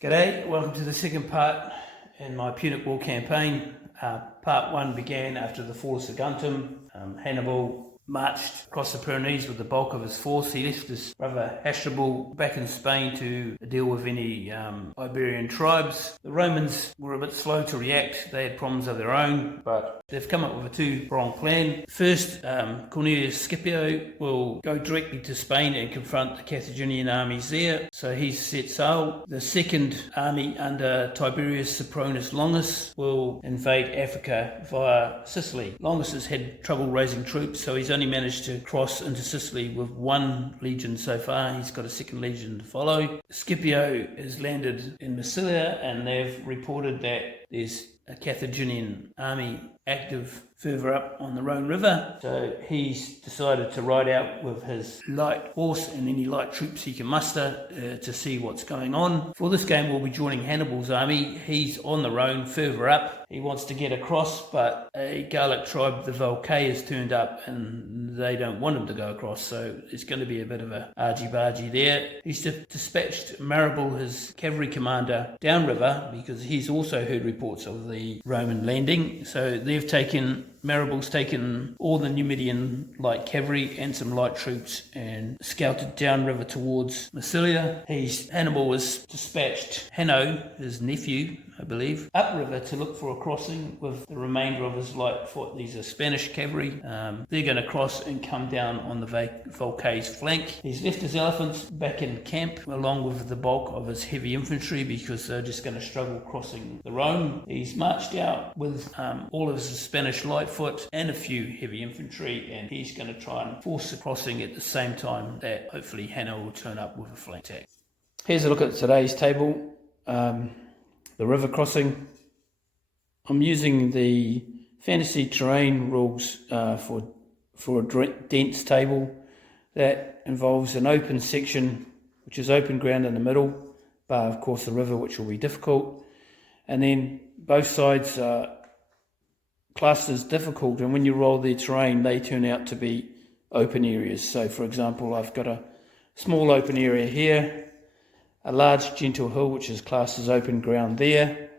G'day, welcome to the second part in my Punic War Campaign. Part 1 began after the fall of Saguntum. Hannibal marched across the Pyrenees with the bulk of his force. He left his brother Hasdrubal back in Spain to deal with any Iberian tribes. The Romans were a bit slow to react. They had problems of their own, but they've come up with a two-pronged plan. First, Cornelius Scipio will go directly to Spain and confront the Carthaginian armies there. So he's set sail. The second army under Tiberius Sempronius Longus will invade Africa via Sicily. Longus has had trouble raising troops, so he's only managed to cross into Sicily with one legion so far. He's got a second legion to follow. Scipio has landed in Massilia, and they've reported that there's a Carthaginian army active further up on the Rhone River. So he's decided to ride out with his light horse and any light troops he can muster to see what's going on. For this game, we'll be joining Hannibal's army. He's on the Rhone further up. He wants to get across, but a Gallic tribe, the Volcae, has turned up and they don't want him to go across. So it's going to be a bit of a argy-bargy there. He's dispatched Maribel, his cavalry commander, downriver because he's also heard reports of the Roman landing. So Maribel's taken all the Numidian light cavalry and some light troops and scouted downriver towards Massilia. Hannibal has dispatched Hanno, his nephew, I believe, upriver to look for a crossing with the remainder of his light foot. These are Spanish cavalry. They're going to cross and come down on the Volcae's flank. He's left his elephants back in camp along with the bulk of his heavy infantry because they're just going to struggle crossing the Rhone. He's marched out with all of his Spanish light foot and a few heavy infantry, and he's going to try and force the crossing at the same time that hopefully Hanno will turn up with a flank attack. Here's a look at today's table. The river crossing. I'm using the fantasy terrain rules for a dense table that involves an open section, which is open ground in the middle, but of course the river, which will be difficult, and then both sides are classed as difficult, and when you roll their terrain they turn out to be open areas. So for example, I've got a small open area here, a large gentle hill which is classed as open ground there,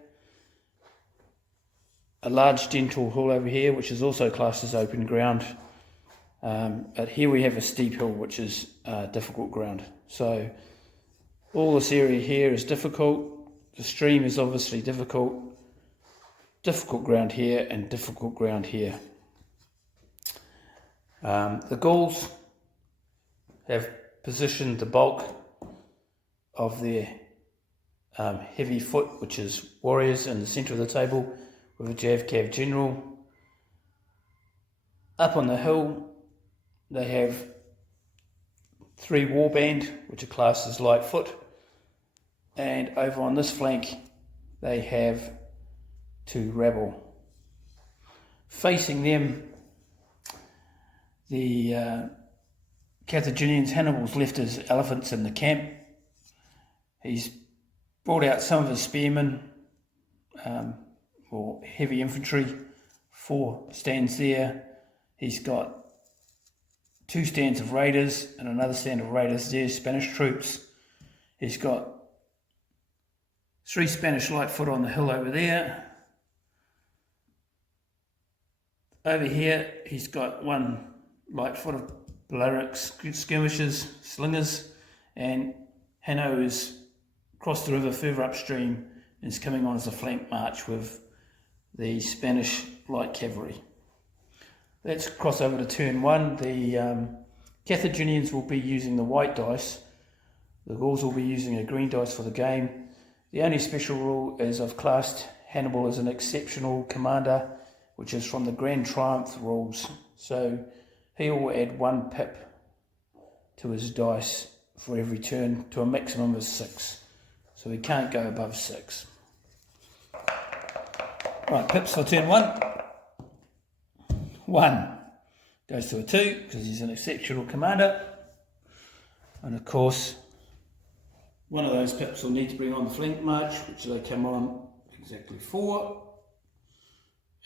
a large gentle hill over here which is also classed as open ground, but here we have a steep hill which is difficult ground. So all this area here is difficult. The stream is obviously difficult ground here and difficult ground here. The Gauls have positioned the bulk of their heavy foot, which is warriors, in the centre of the table with a Jav-Cav general. Up on the hill they have 3 warband, which are classed as light foot, and over on this flank they have 2 rabble. Facing them, the Carthaginians, Hannibal's left his elephants in the camp. He's brought out some of his spearmen, or heavy infantry, 4 stands there. He's got 2 stands of raiders and another stand of raiders there, Spanish troops. He's got 3 Spanish light foot on the hill over there. Over here he's got 1 light foot of Balearic skirmishers, slingers, and Hanno is across the river further upstream and is coming on as a flank march with the Spanish light cavalry. Let's cross over to turn 1. The Carthaginians will be using the white dice. The Gauls will be using a green dice for the game. The only special rule is I've classed Hannibal as an exceptional commander, which is from the Grand Triumph rules. So he will add 1 pip to his dice for every turn to a maximum of 6. So he can't go above 6. Right, pips for turn 1. 1 goes to a 2 because he's an exceptional commander. And of course, one of those pips will need to bring on the flank march, which they come on exactly 4.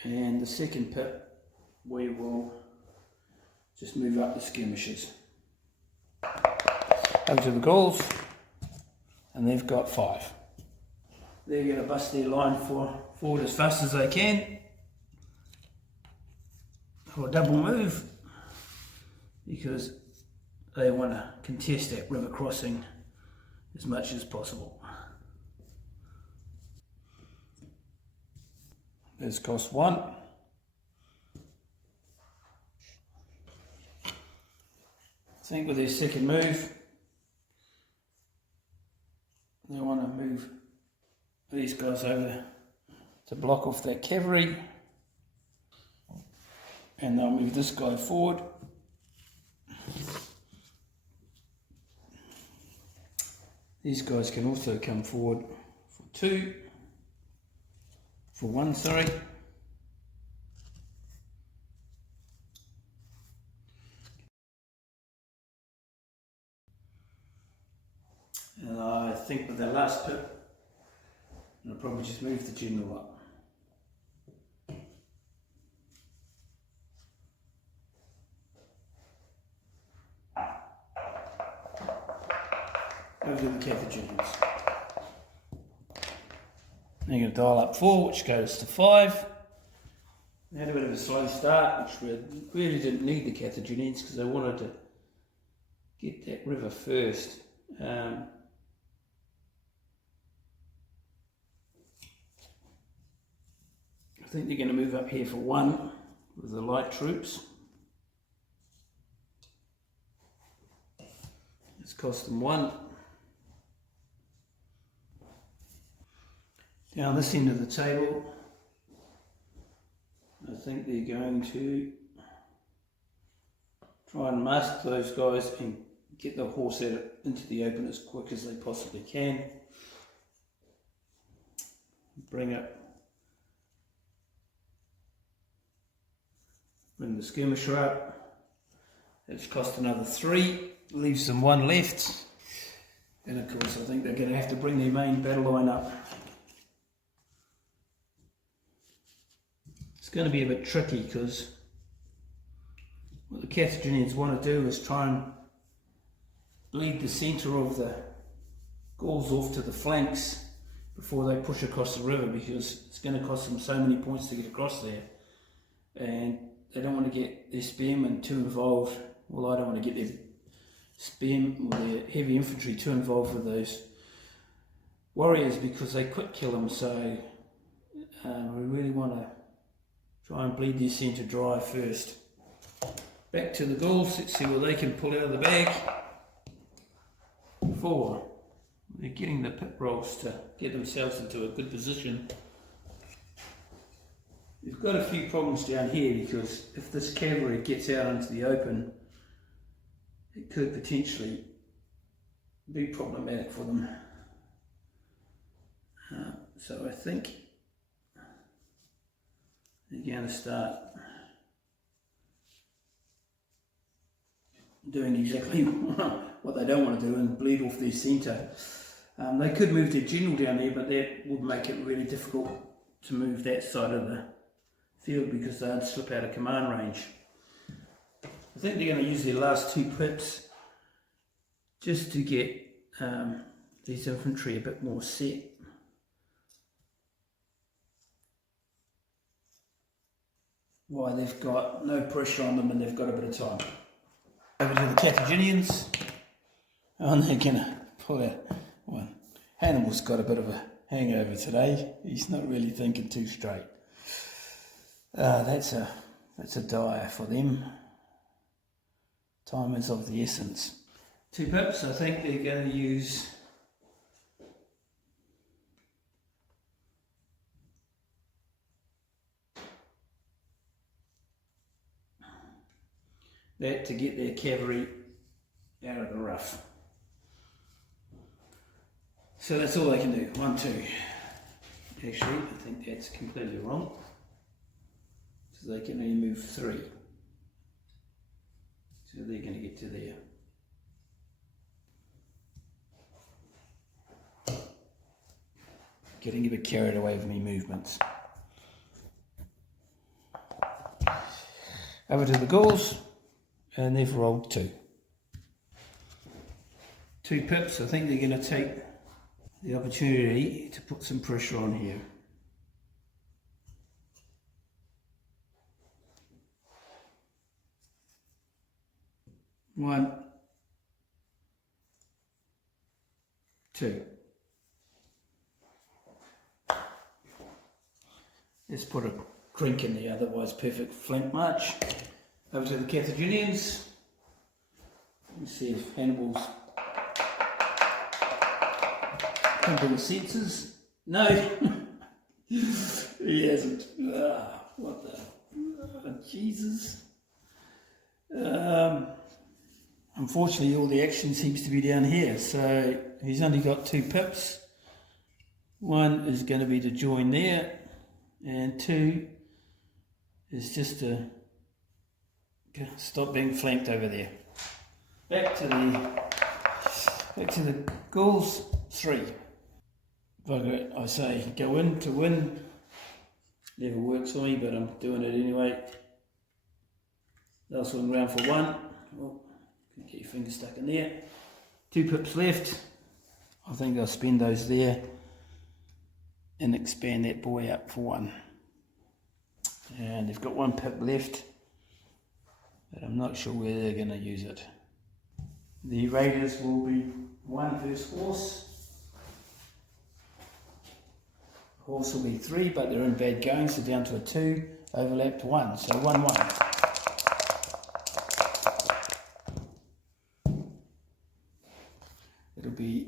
And the second pip, we will just move up the skirmishers. Over to the Gauls, and they've got 5. they're going to bust their line forward as fast as they can for a double move, because they want to contest that river crossing as much as possible. There's cost 1. I think with their second move, they want to move these guys over to block off that cavalry, and they'll move this guy forward. These guys can also come forward for 1, sorry. And I think with the last pip, I'll probably just move the general up. Over to the Carthaginians. They're going to dial up 4, which goes to 5. They had a bit of a slow start, which we really didn't need the Carthaginians because they wanted to get that river first. I think they're going to move up here for 1 with the light troops. It's cost them 1. Down this end of the table, I think they're going to try and mask those guys and get the horse out into the open as quick as they possibly can. Bring the skirmisher up. It's cost another 3, leaves them 1 left. And of course I think they're going to have to bring their main battle line up. It's going to be a bit tricky because what the Carthaginians want to do is try and bleed the centre of the Gauls off to the flanks before they push across the river, because it's going to cost them so many points to get across there, and they don't want to get their spearmen too involved. Well, I don't want to get their spearmen or their heavy infantry too involved with those warriors because they quick kill them, so we really want to try and bleed their centre dry first. Back to the Gauls, let's see what they can pull out of the bag. 4. They're getting the pip rolls to get themselves into a good position. We've got a few problems down here because if this cavalry gets out into the open, it could potentially be problematic for them. So I think they're going to start doing exactly what they don't want to do and bleed off their centre. They could move their general down there, but that would make it really difficult to move that side of the field because they'd slip out of command range. I think they're going to use their last 2 pips just to get these infantry a bit more set. Why, they've got no pressure on them and they've got a bit of time. Over to the Carthaginians, and they're going to pull out 1. Hannibal's got a bit of a hangover today. He's not really thinking too straight. That's a dire for them. Time is of the essence. 2 pips, I think they're going to use that to get their cavalry out of the rough. So that's all they can do. 1, 2. Actually, I think that's completely wrong. So they can only move 3. So they're going to get to there. Getting a bit carried away with me movements. Over to the Gauls, and they've rolled 2. 2 pips, I think they're going to take the opportunity to put some pressure on here. One, two. Let's put a crink in the otherwise perfect flank march. Over to the Carthaginians. Let's see if Hannibal's pumping senses. No, he hasn't. What the? Jesus. Unfortunately, all the action seems to be down here, so he's only got 2 pips. One is going to be to join there, and 2 is just to stop being flanked over there. Back to the Gauls. 3. I say go in to win. Never works on me, but I'm doing it anyway. Last one round for 1. Oh, get your finger stuck in there. 2 pips left. I think I'll spend those there and expand that boy up for 1. And they've got 1 pip left, but I'm not sure where they're going to use it. The raiders will be 1 first horse. Horse will be 3, but they're in bad going, so down to a 2, overlapped 1, so 1-1. It'll be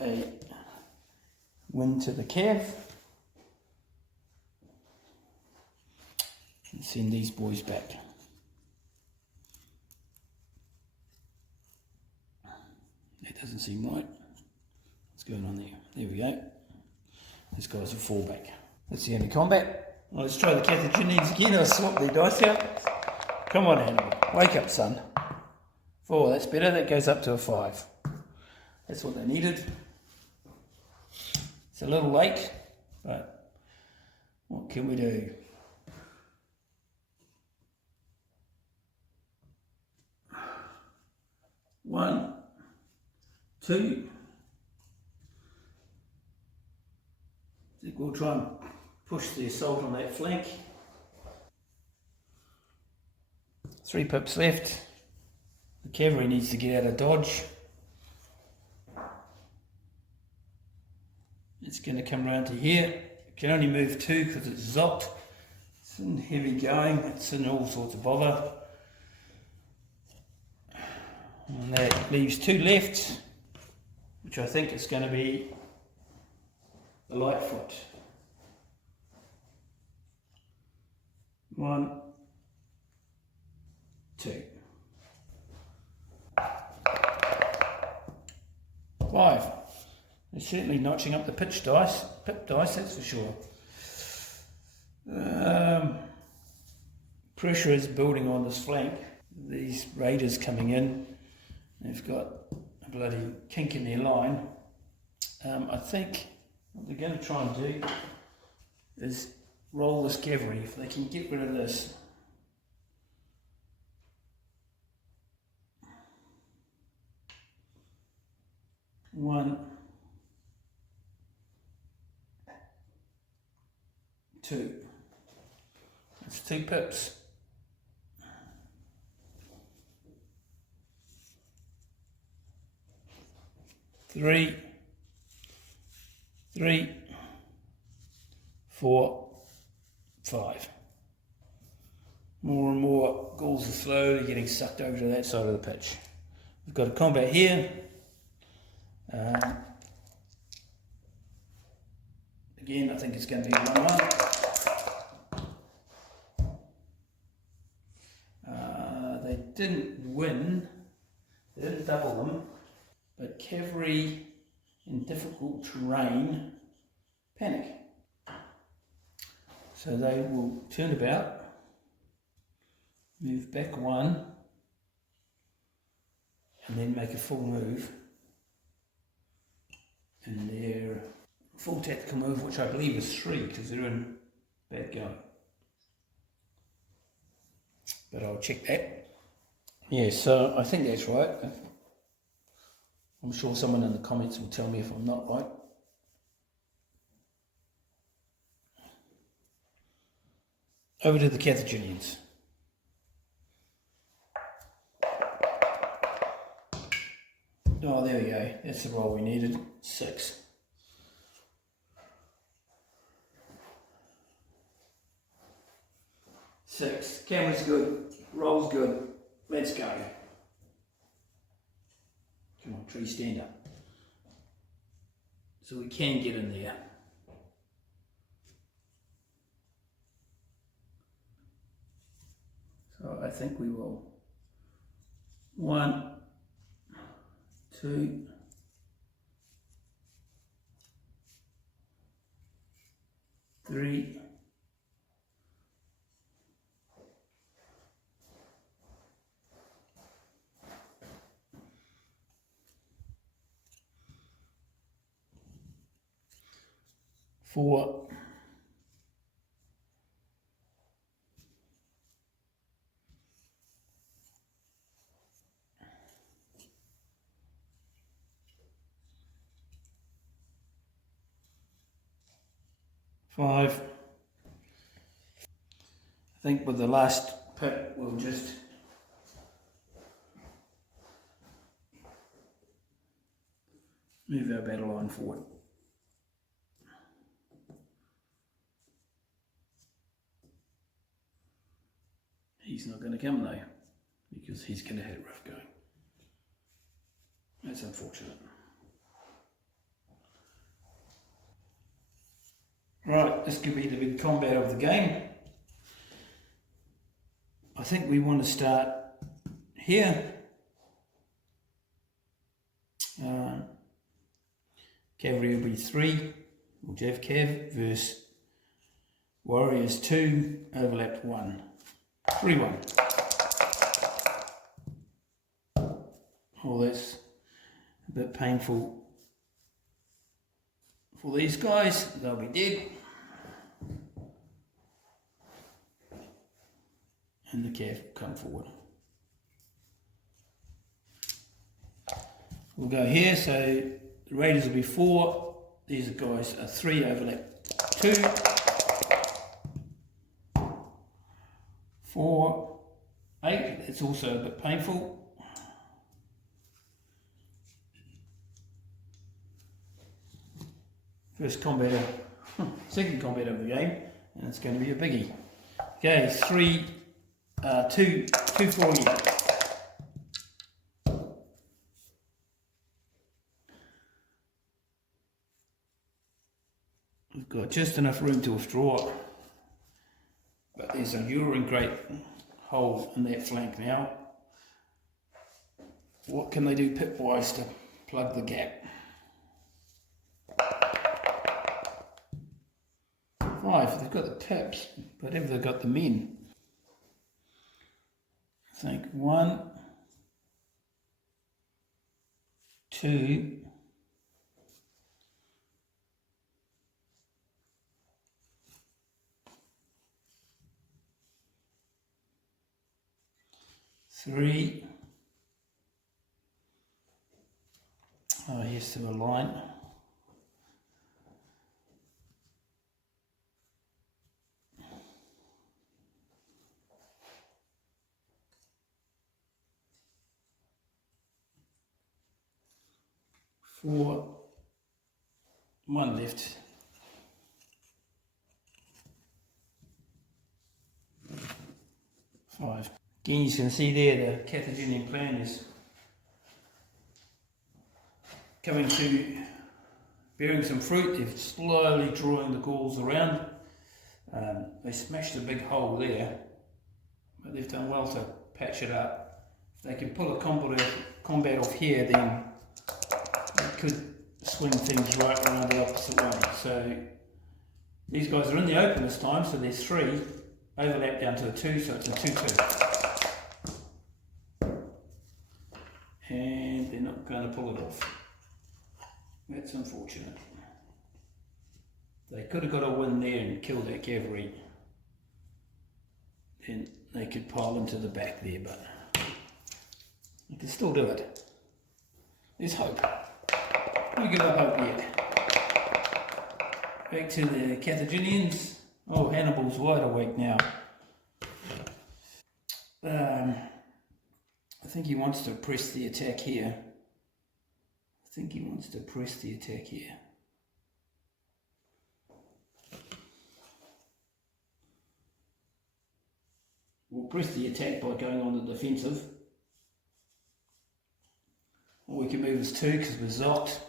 a win to the Cav. And send these boys back. That doesn't seem right. What's going on there? There we go. This guy's a fallback. That's the end of combat. Well, let's try the Carthaginians again. I'll swap their dice out. Come on, Hannibal. Wake up, son. 4, that's better. That goes up to a 5. That's what they needed. It's a little late, but what can we do? One, 2. I think we'll try and push the assault on that flank. 3 pips left. The cavalry needs to get out of dodge. It's going to come round to here. It can only move 2 because it's zocked. It's in heavy going. It's in all sorts of bother. And that leaves 2 left, which I think is going to be the Lightfoot. 1, 2. 5. They're certainly notching up the pip dice, that's for sure. Pressure is building on this flank. These raiders coming in, they've got a bloody kink in their line. I think what they're going to try and do is roll this cavalry. If they can get rid of this. One, 2. That's 2 pips. 3, 4, 5. More and more Gauls are slowly getting sucked over to that side of the pitch. We've got a combat here. Again, I think it's going to be 1-1. They didn't win. They didn't double them. But cavalry in difficult terrain panic. So they will turn about, move back 1, and then make a full move. And their full tactical move, which I believe is 3, because they're in bad going. But I'll check that. Yeah, so I think that's right. I'm sure someone in the comments will tell me if I'm not right. over to the Carthaginians. Oh, there we go. That's the roll we needed. 6. Six. Camera's good. Roll's good. Let's go. Come on, tree, stand up. So we can get in there. So I think we will. 1, 2, 3, 4, 5. I think with the last pick we'll just move our battle line forward. He's not going to come though, because he's going to hit rough going. That's unfortunate. Right, this could be the big combat of the game. I think we want to start here. Cavalry will be 3, or Jeff Cav, versus Warriors 2, overlapped 1. 3-1. Oh, that's a bit painful for these guys. They'll be dead. And the Cav will come forward. We'll go here, so the Raiders will be 4. These guys are 3, overlap 2. 4, 8, that's also a bit painful. First combat, second combat of the game, and it's going to be a biggie. Okay, 2 for you. We've got just enough room to withdraw. But there's a urine great hole in that flank now. What can they do pip-wise to plug the gap? 5, they've got the pips, but have they got the men? I think 1, 2, 3. Oh, here's to a line. 4, 1 left. 5. Again, you can see there the Carthaginian plan is coming to bearing some fruit. They're slowly drawing the Gauls around. They smashed a big hole there, but they've done well to patch it up. If they can pull a combat off here, then they could swing things right around the opposite way. So these guys are in the open this time, so there's 3, overlap down to a 2, so it's a 2-2. And they're not going to pull it off. That's unfortunate. They could have got a win there and killed that cavalry. Then they could pile into the back there, but they can still do it. There's hope. Don't give up hope yet. Back to the Carthaginians. Oh, Hannibal's wide awake now. think he wants to press the attack here. I think he wants to press the attack here. We'll press the attack by going on the defensive. Or we can move as 2 because we're zocked.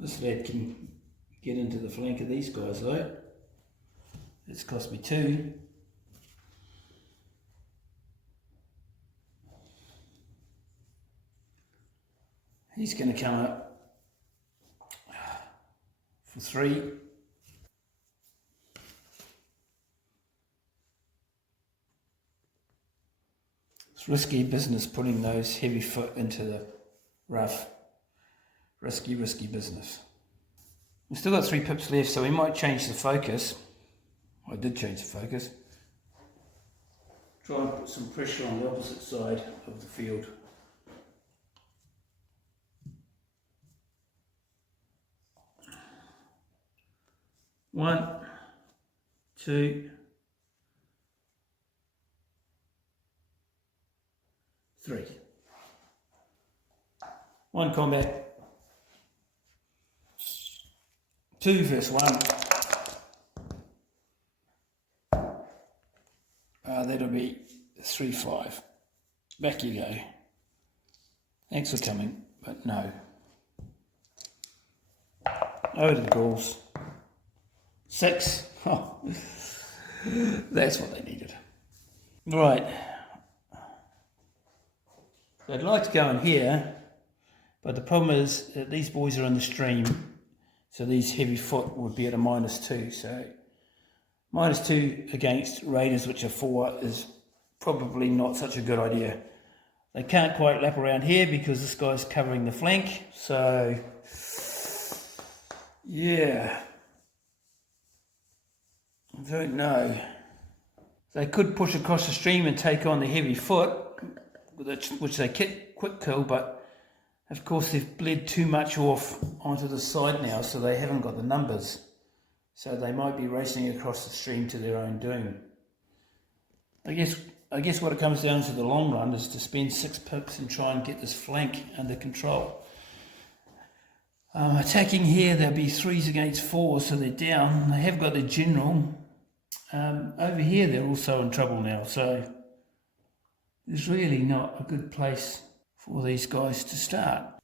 This lad can get into the flank of these guys though. It's cost me 2. He's going to come up for 3. It's risky business putting those heavy foot into the rough. Risky business. We've still got 3 pips left, so we might change the focus. I did change the focus. Try and put some pressure on the opposite side of the field. One, 2, 3. 1 combat. 2 versus 1. That'll be 3-5. Back you go. Thanks for coming, but no. Over to the Gauls. 6. Oh, that's what they needed. Right. I'd like to go in here, but the problem is that these boys are in the stream, so these heavy foot would be at a -2. So -2 against raiders, which are 4, is probably not such a good idea. They can't quite lap around here because this guy's covering the flank. So yeah, I don't know. They could push across the stream and take on the heavy foot, which they quick kill, but of course they've bled too much off onto the side now, so they haven't got the numbers. So they might be racing across the stream to their own doom. I guess what it comes down to the long run is to spend 6 pips and try and get this flank under control. Attacking here, there'll be 3s against 4s, so they're down. They have got their general. Over here, they're also in trouble now, so there's really not a good place for these guys to start.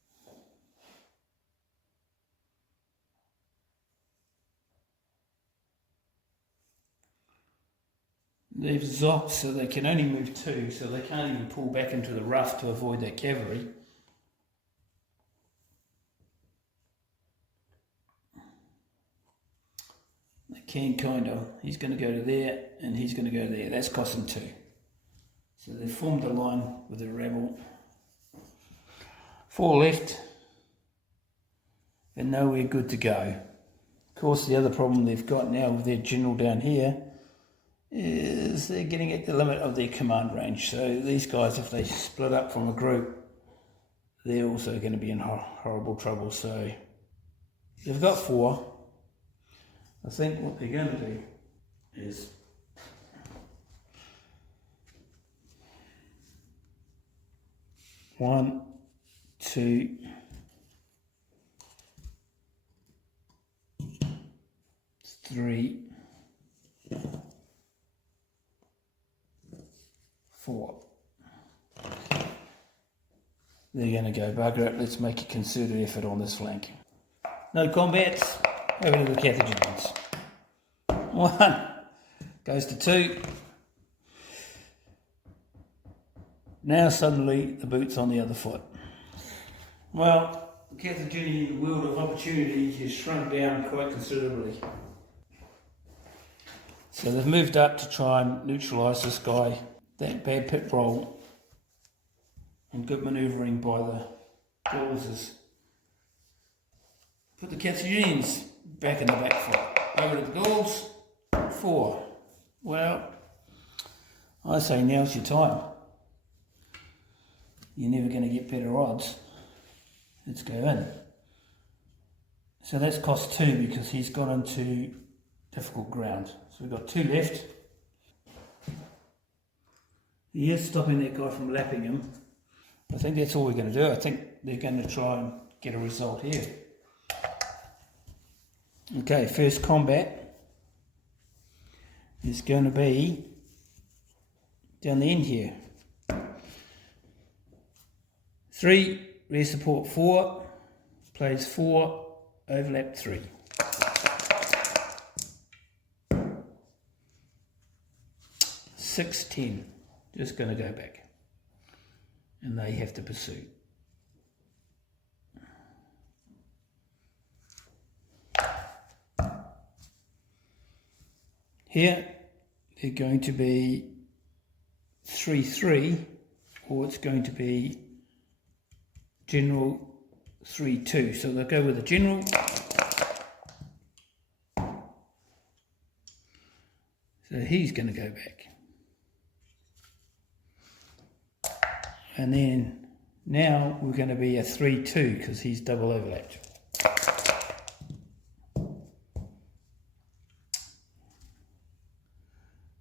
They've zocked, so they can only move 2, so they can't even pull back into the rough to avoid that cavalry. They can kind of. He's going to go to there, and he's going to go there. That's cost them 2. So they've formed a line with a rebel. 4 left, and nowhere good to go. Of course, the other problem they've got now with their general down here is they're getting at the limit of their command range. So these guys, if they split up from a group, they're also going to be in horrible trouble. So they've got 4. I think what they're going to do is one, 2, 3, 4. They're going to go, bugger it, let's make a concerted effort on this flank. No combats, over to the Carthaginians. 1 goes to 2. Now suddenly the boot's on the other foot. Well, the Carthaginian world of opportunity has shrunk down quite considerably. So they've moved up to try and neutralise this guy. That bad pit roll and good manoeuvring by the Gauls has put the Carthaginians back in the back foot. Over to the Gauls, 4. Well, I say now's your time. You're never going to get better odds. Let's go in. So that's cost 2 because he's got into difficult ground. So we've got 2 left. He is stopping that guy from lapping him. I think that's all we're going to do. I think they're going to try and get a result here. Okay, first combat is going to be down the end here. 3, rear support 4, plays 4, overlap 3. 6, 10. Just going to go back. And they have to pursue. Here, they're going to be 3, 3, or it's going to be general 3, 2. So they'll go with the general. So he's going to go back. And then now we're going to be a 3, 2 because he's double overlapped.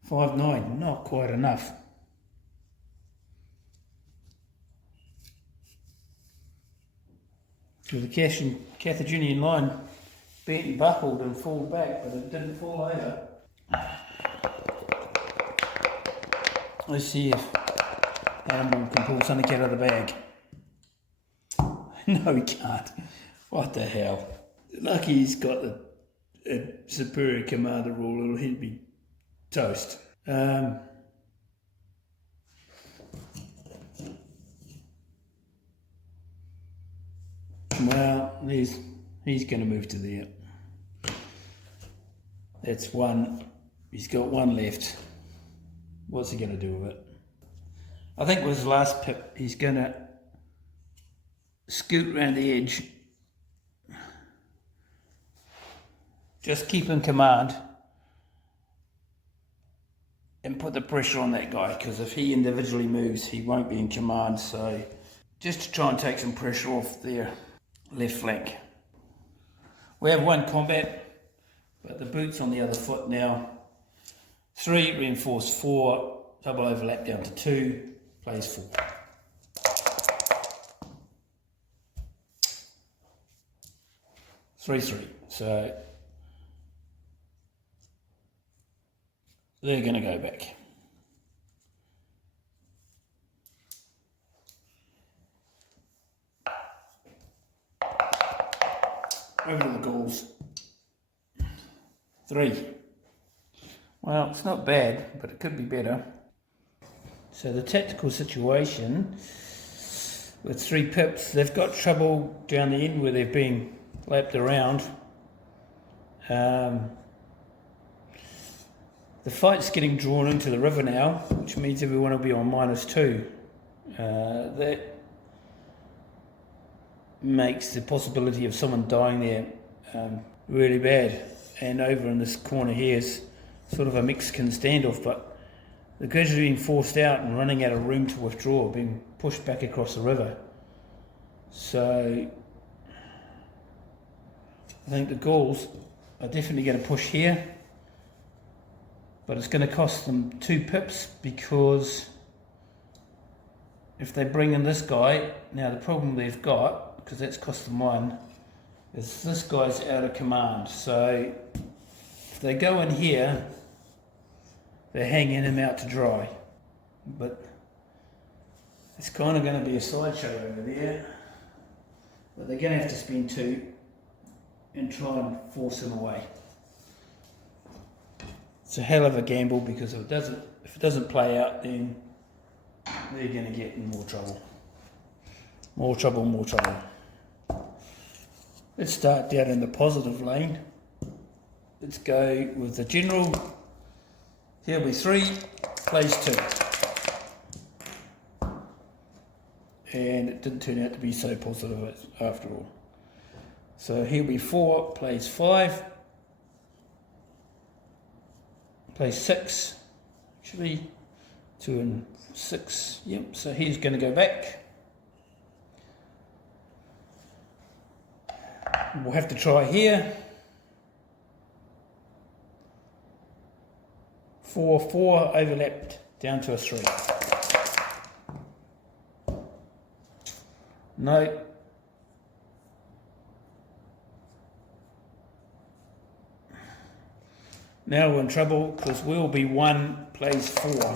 Five, 9, not quite enough. So the Carthaginian line bent and buckled and fall back, but it didn't fall over. Let's see if Animal can pull something out of the bag. No, he can't. What the hell? Lucky he's got a superior commander rule, or he'd be toast. Well, he's going to move to there. That's 1. He's got 1 left. What's he going to do with it? I think with his last pip, he's going to scoot around the edge. Just keep in command and put the pressure on that guy, because if he individually moves, he won't be in command. So just to try and take some pressure off their left flank. We have 1 combat, but the boot's on the other foot now. 3, reinforced 4, double overlap down to 2, plays 4. Three, 3. So they're going to go back. Over to the Gauls. 3. Well, it's not bad, but it could be better. So the tactical situation with 3 pips, they've got trouble down the end where they're being lapped around. The fight's getting drawn into the river now, which means everyone will be on -2. That makes the possibility of someone dying there really bad. And over in this corner here is sort of a Mexican standoff, but they're gradually being forced out and running out of room to withdraw, being pushed back across the river. So I think the Gauls are definitely going to push here, but it's going to cost them 2 pips, because if they bring in this guy, now the problem they've got, because that's cost them 1, is this guy's out of command. So if they go in here, they're hanging him out to dry. But it's kind of going to be a sideshow over there. But they're going to have to spend 2 and try and force him away. It's a hell of a gamble, because if it doesn't play out, then they're going to get in more trouble. More trouble. Let's start down in the positive lane. Let's go with the general. Here we 3, plays 2. And it didn't turn out to be so positive after all. So here we 4, plays 5. Plays 6. Actually, 2 and 6. Yep, so he's going to go back. We'll have to try here. 4-4 overlapped down to a 3. No. Now we're in trouble because we'll be 1 plays 4.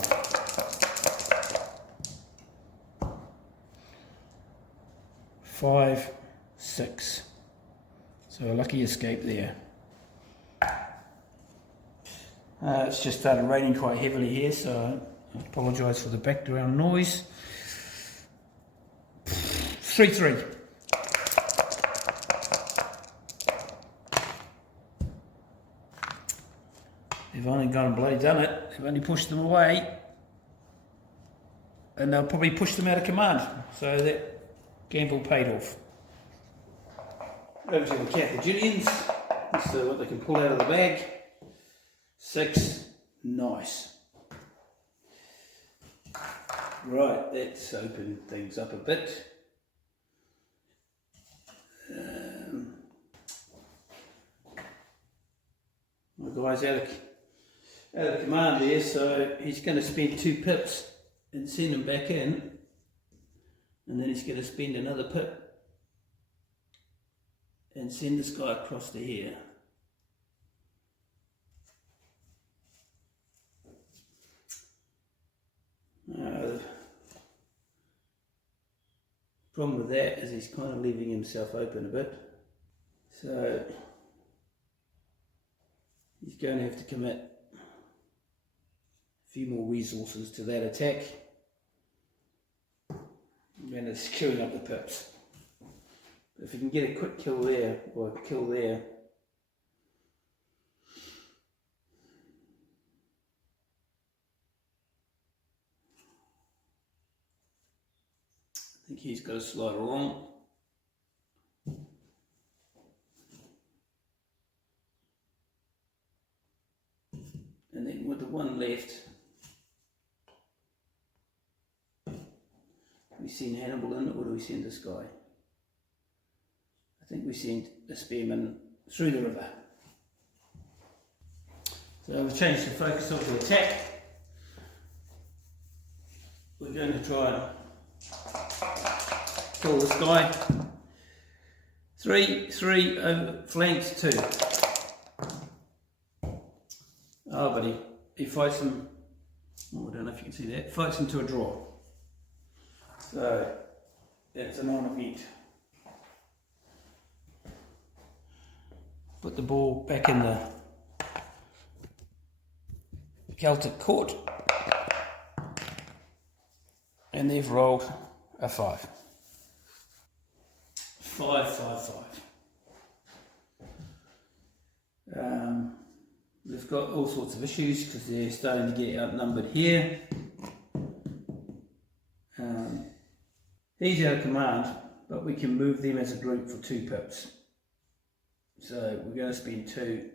5, 6. So a lucky escape there. It's just started raining quite heavily here, so I apologise for the background noise. 3-3. They've only gone and bloody done it. They've only pushed them away. And they'll probably push them out of command. So that gamble paid off. Over to the Carthaginians. So what they can pull out of the bag. 6. Nice. Right, let's open things up a bit. My guy's out of command there, so he's going to spend 2 pips and send him back in, and then he's going to spend another pip and send this guy across to here. The problem with that is he's kind of leaving himself open a bit, so he's going to have to commit a few more resources to that attack, and it's queuing up the pips. But if he can get a quick kill there, or a kill there, I think he's got to slide along. And then with the 1 left, we send Hannibal in, or do we send this guy? I think we send the spearman through the river. So we've changed the focus of the attack. We're going to try and kill this guy. 3, flanked 2. Oh, but he fights him. Oh, I don't know if you can see that. Fights him to a draw. So that's a non-event. Put the ball back in the Celtic court, and they've rolled a 5. 5, 5, 5. They've got all sorts of issues because they're starting to get outnumbered here. He's out of command, but we can move them as a group for 2 pips. So we're going to spend 2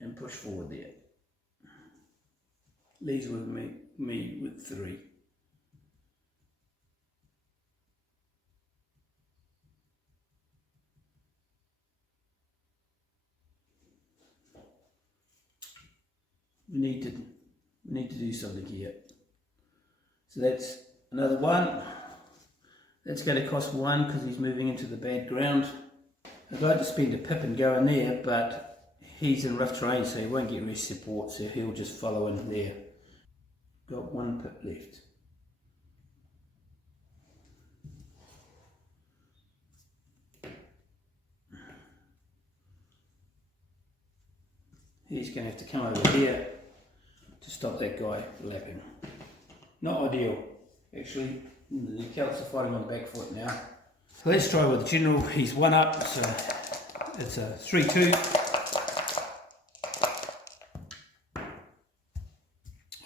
and push forward there. Leaves with me with 3. We need to do something here. So that's another 1. That's going to cost 1 because he's moving into the bad ground. I'd like to spend a pip and go in there, but he's in rough terrain, so he won't get rest support, so he'll just follow in there. Got 1 pip left. He's going to have to come over here to stop that guy lapping. Not ideal, actually. The Celts are fighting on the back foot now. So let's try with the general. He's 1 up, so it's a 3-2.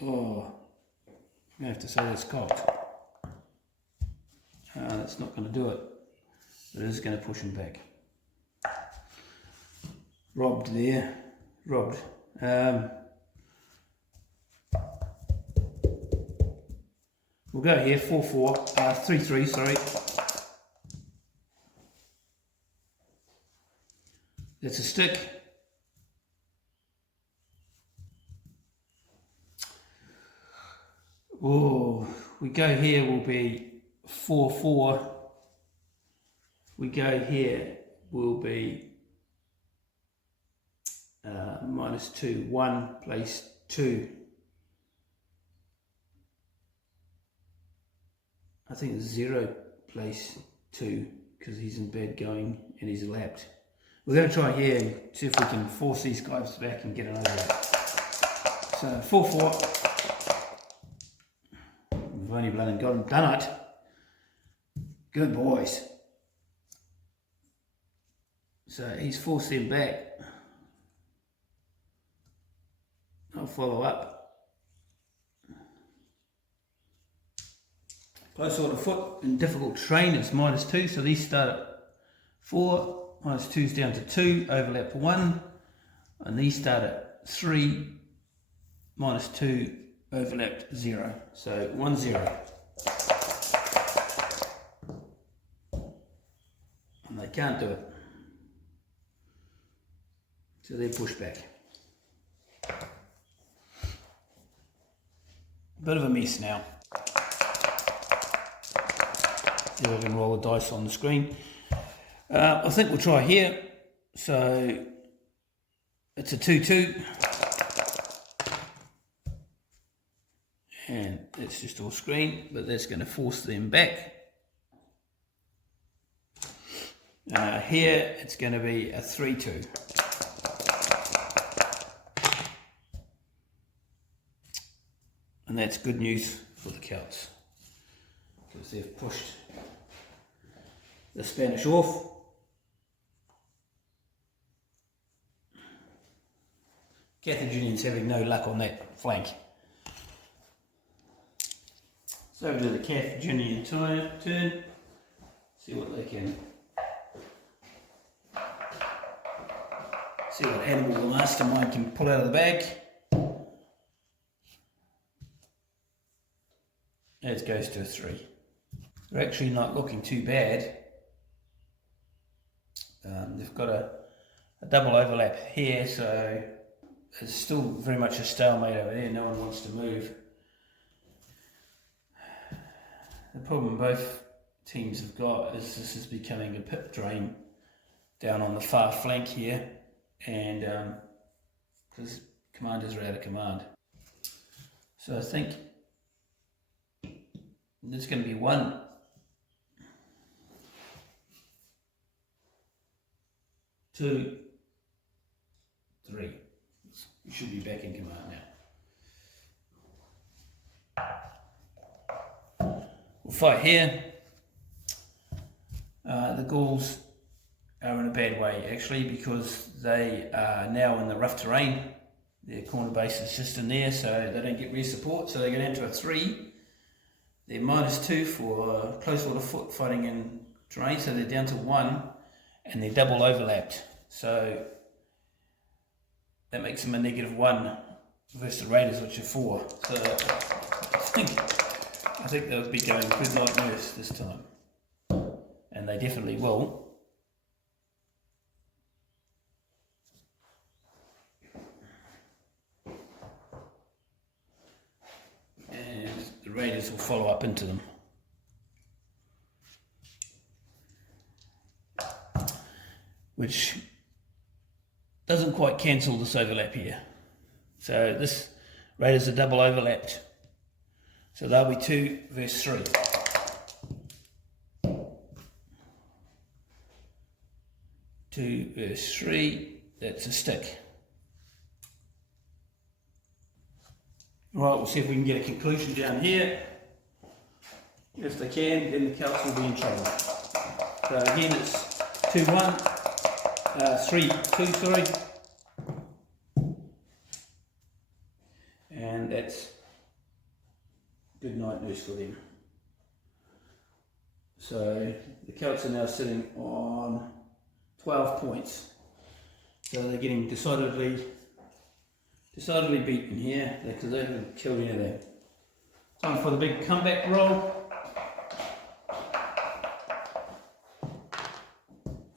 Oh, I'm going to have to say that's cocked. That's not going to do it. It is going to push him back. Robbed there. Robbed. We'll go here, 4-4, 3-3, sorry. That's a stick. Oh, we go here will be 4-4. We go here will be -2, 1 place 2. I think it's 0 place 2 because he's in bed going and he's lapped. We're going to try here and see if we can force these guys back and get an overlap. So 4-4. We've only bloody done it. Good boys. So he's forced them back. I'll follow up. Close order foot in difficult terrain is -2, so these start at 4, -2's down to 2, overlap 1, and these start at 3, -2, overlapped 0. So 1-0. And they can't do it. So they push back. Bit of a mess now. There we can roll the dice on the screen. I think we'll try here. So it's a 2-2. And it's just all screen, but that's going to force them back. Here it's going to be a 3-2. And that's good news for the Celts, because they've pushed the Spanish off. Carthaginians having no luck on that flank. So over to the Carthaginian turn, see what they can, see what animal the mastermind can pull out of the bag. It goes to a 3. They're actually not looking too bad. They've got a double overlap here, so it's still very much a stalemate over there. No one wants to move. The problem both teams have got is this is becoming a pit drain down on the far flank here, and because commanders are out of command. So I think there's going to be 1, 2, 3. You should be back in command now. We'll fight here. The Gauls are in a bad way actually, because they are now in the rough terrain. Their corner base is just in there, so they don't get rear support, so they get into a 3. They're -2 for close order foot fighting in terrain, so they're down to 1, and they're double overlapped. So that makes them a -1 versus the Raiders, which are 4. So I think they'll be going good night nurse this time, and they definitely will. Raiders will follow up into them. Which doesn't quite cancel this overlap here. So this Raiders are double overlapped. So they'll be 2 versus 3. Two versus 3, that's a stick. Right, we'll see if we can get a conclusion down here. If they can, then the Celts will be in trouble. So again, it's 2-1, 3-2, sorry. And that's good night news for them. So the Celts are now sitting on 12 points. So they're getting decidedly beaten here, because they haven't killed any of them. Time for the big comeback roll.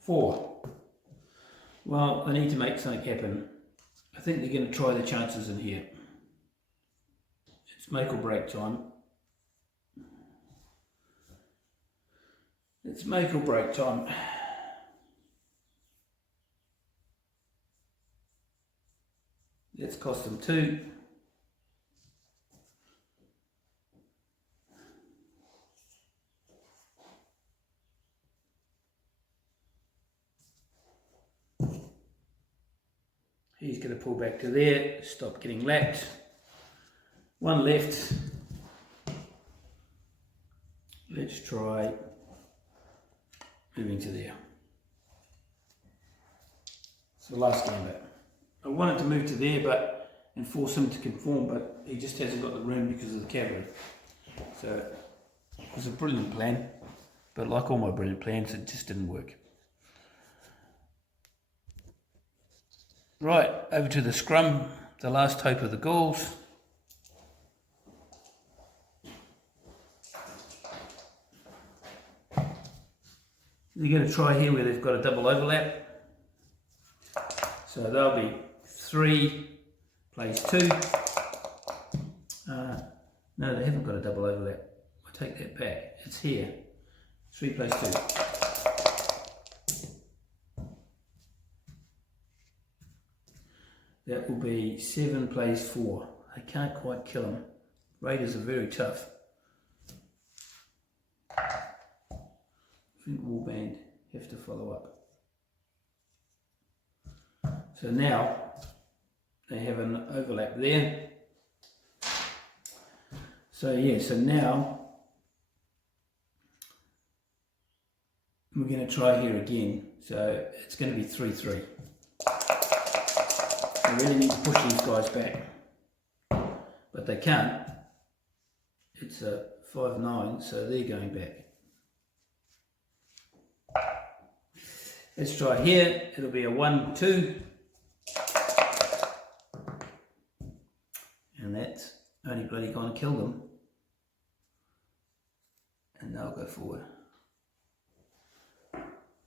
4. Well, they need to make something happen. I think they're going to try their chances in here. It's make or break time. It's make or break time. Let's cost them 2. He's going to pull back to there, stop getting lapped. 1 left. Let's try moving to there. It's the last gambit. I wanted to move to there and force him to conform, but he just hasn't got the room because of the cavalry. So it was a brilliant plan, but like all my brilliant plans, it just didn't work. Right, over to the scrum, the last hope of the Gauls. They're going to try here where they've got a double overlap. So they'll be 3 plays 2. No, they haven't got a double overlap. I take that back. It's here. 3 plays 2. That will be 7 plays 4. I can't quite kill them. Raiders are very tough. I think Warband have to follow up. So now they have an overlap there. So yeah, so now we're going to try here again. So it's going to be 3-3. We really need to push these guys back, but they can't. It's a 5-9, so they're going back. Let's try here. It'll be a 1-2. And that's only bloody going to kill them. And they'll go forward.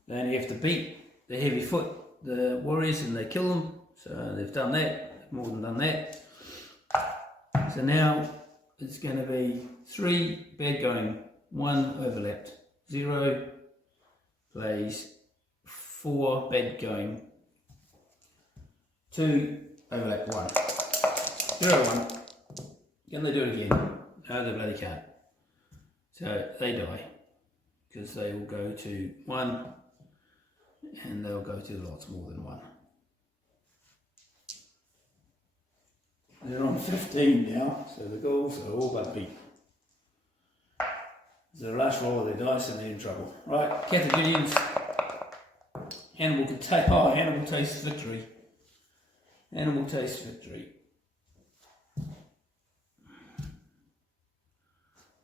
They only have to beat the heavy foot, the warriors, and they kill them. So they've done that, more than done that. So now it's going to be 3 bad going, 1 overlapped, 0 plays 4 bad going, 2 overlap 1, 0 1. Can they do it again? No, they bloody can't. So they die because they will go to 1 and they'll go to lots more than 1. They're on 15 now, so the Gauls are all but beat. It's the last roll of their dice and they're in trouble. Right, Carthaginians. Hannibal can take. Oh, Hannibal tastes victory. Hannibal tastes victory.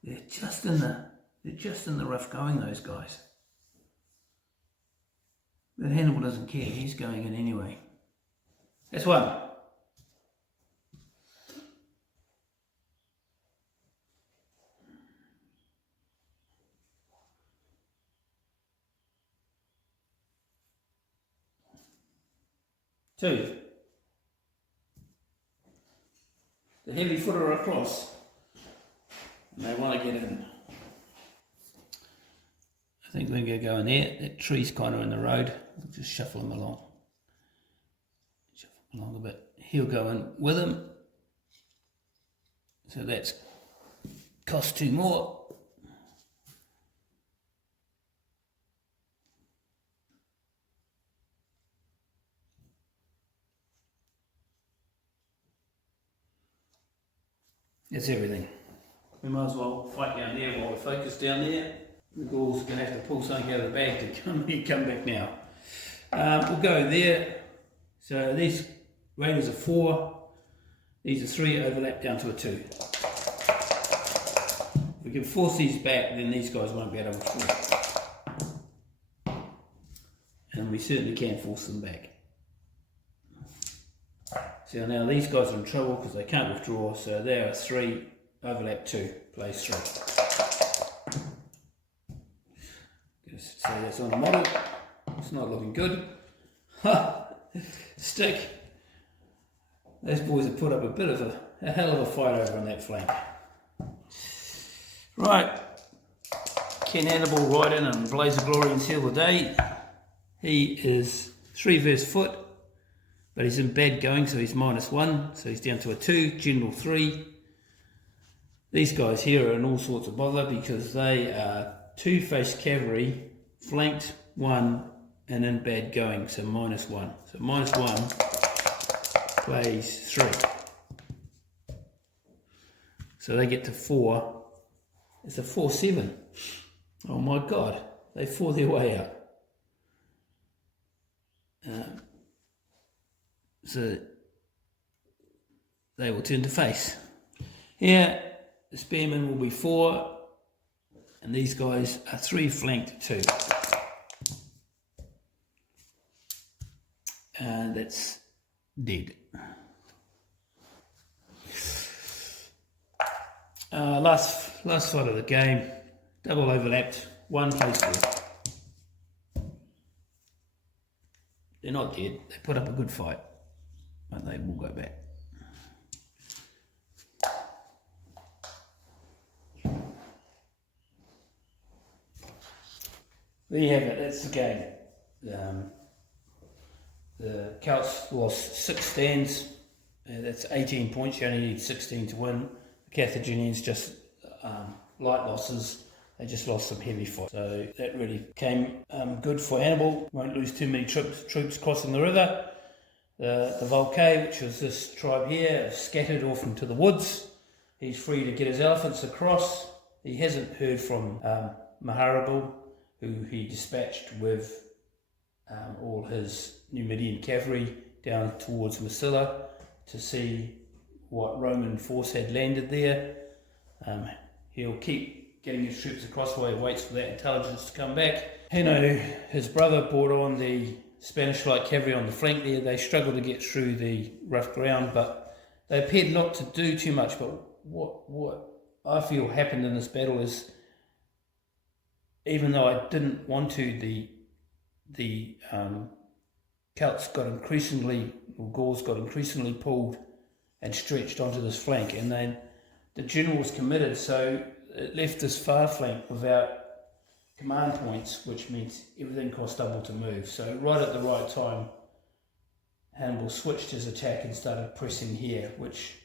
They're just in the rough going, those guys. But Hannibal doesn't care. He's going in anyway. That's 1. Two. The heavy foot are across. And they want to get in. I think we're going to go in there. That tree's kind of in the road. We'll just shuffle him along. Shuffle him along a bit. He'll go in with him. So that's cost 2 more. That's everything. We might as well fight down there while we focus down there. The Gauls are going to have to pull something out of the bag to come back now. We'll go there. So these raiders are 4. These are 3 overlap down to a 2. If we can force these back, then these guys won't be able to withdraw. And we certainly can force them back. So now these guys are in trouble because they can't withdraw, so they are 3, overlap 2, plays 3. Just say that's on the model. It's not looking good. Ha! stick. Those boys have put up a bit of a hell of a fight over on that flank. Right, Ken Hannibal right in and blaze of glory and seal the day. He is 3 verse foot, but he's in bad going, so he's -1, so he's down to a 2, general 3. These guys here are in all sorts of bother because they are 2 face cavalry, flanked 1, and in bad going, so -1. So -1 plays 3. So they get to 4. It's a 4-7. Oh my god, they fought their way up. So they will turn to face. Here, the spearmen will be 4, and these guys are 3 flanked 2. And that's dead. Last fight of the game, double overlapped, 1 plays 4. They're not dead, they put up a good fight, but they will go back. There you have it, that's the game. The Celts lost 6 stands, that's 18 points, you only need 16 to win. The Carthaginians just light losses, they just lost some heavy fight. So that really came good for Hannibal, won't lose too many troops crossing the river. The Volcae, which was this tribe here, scattered off into the woods. He's free to get his elephants across. He hasn't heard from Maharabu, who he dispatched with all his Numidian cavalry down towards Massila to see what Roman force had landed there. He'll keep getting his troops across while he waits for that intelligence to come back. Hanno, his brother, brought on the Spanish light cavalry on the flank there. They struggled to get through the rough ground, but they appeared not to do too much. But what I feel happened in this battle is, even though I didn't want to, the Celts got increasingly, or Gauls got increasingly pulled and stretched onto this flank, and then the general was committed, so it left this far flank without command points, which means everything cost double to move. So right at the right time, Hannibal switched his attack and started pressing here, which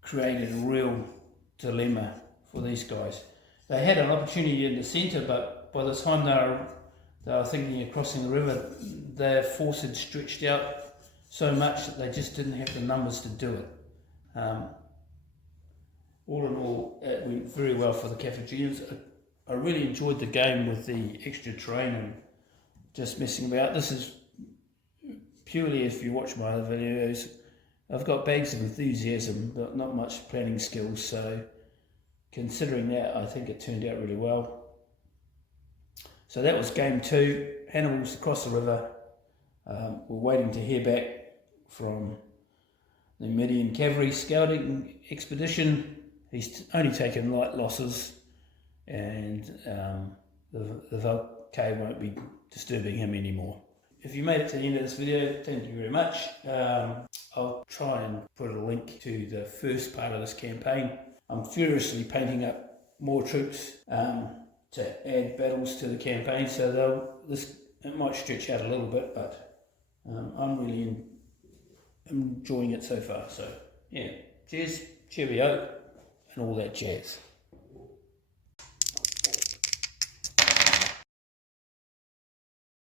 created a real dilemma for these guys. They had an opportunity in the centre, but by the time they were thinking of crossing the river, their force had stretched out so much that they just didn't have the numbers to do it. All in all, it went very well for the Carthaginians. I really enjoyed the game with the extra terrain and just messing about. This is purely, if you watch my other videos, I've got bags of enthusiasm but not much planning skills, so considering that, I think it turned out really well. So that was game 2. Hannibal's across the river. We're waiting to hear back from the Numidian cavalry scouting expedition. He's only taken light losses, and the Volcae won't be disturbing him anymore. If you made it to the end of this video, thank you very much. I'll try and put a link to the first part of this campaign. I'm furiously painting up more troops to add battles to the campaign, so it might stretch out a little bit, but I'm really enjoying it so far. So yeah, cheers, cheerio, and all that jazz.